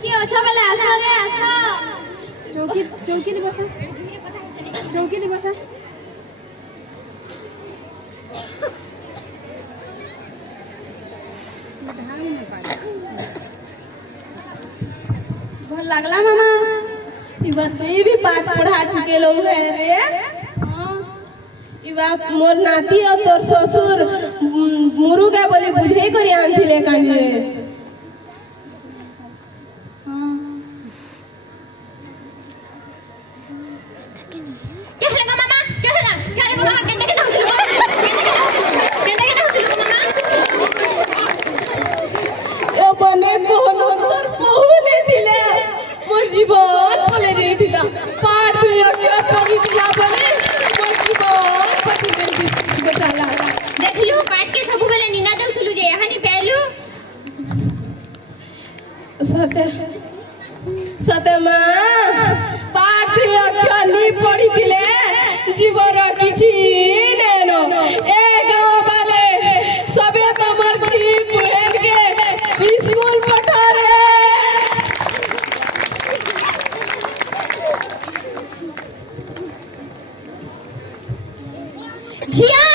কি অছ বেলে আসো রে আসো চৌকি দি বসা চৌকি দি বসা भल लगला मामा इबा तो ये भी पाठ पढ़ा के लोग है रे इबा मोर नाती और तोर ससुर मुरुगा बोली बुझे करी आनथिले कानिए जीवन बोले नहीं थी पाठ तुझे क्या पढ़ी थी आप बोले मोर जीवन पति कर दी बेचारा देख लू पाठ के सबु बेले नीना दउ थलु जे हनी पेलू सते सते मां पाठ तुझे क्या नहीं पढ़ी थिले जीवन किछि नेनो ए गांव वाले सबे तमर छी पहन के स्कूल पठा रे झिया